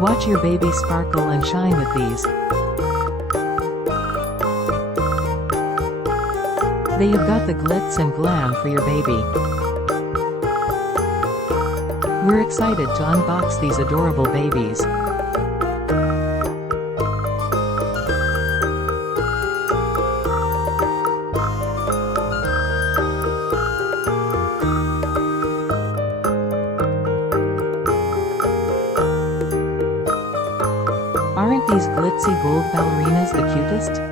Watch your baby sparkle and shine with these. They have got the glitz and glam for your baby. We're excited to unbox these adorable babies. Aren't these glitzy gold ballerinas the cutest?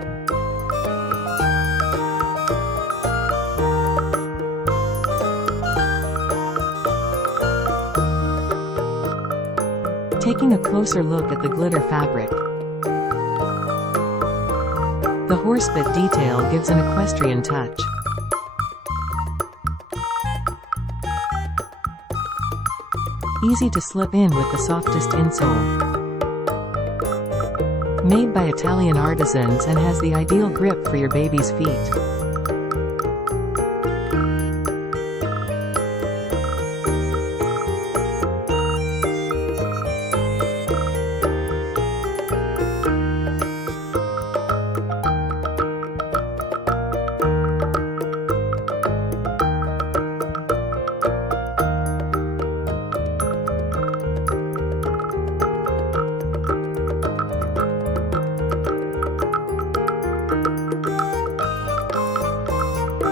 Taking a closer look at the glitter fabric. The horsebit detail gives an equestrian touch. Easy to slip in with the softest insole. Made by Italian artisans and has the ideal grip for your baby's feet.